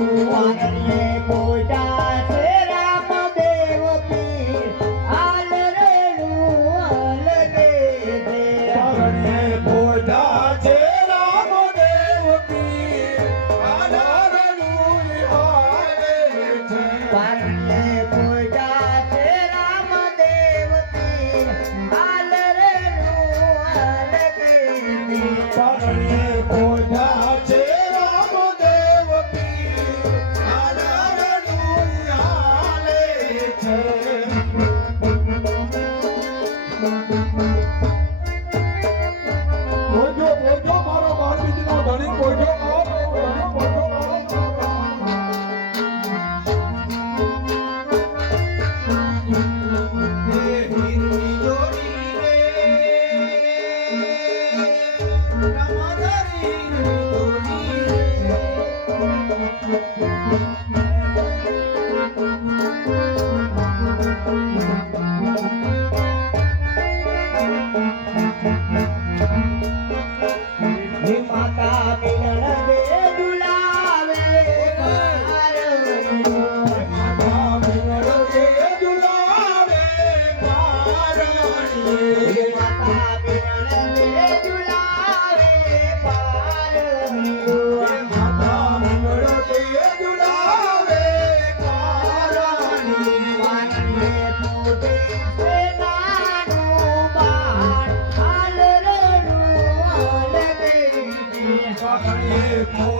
Thank you. Yeah. more.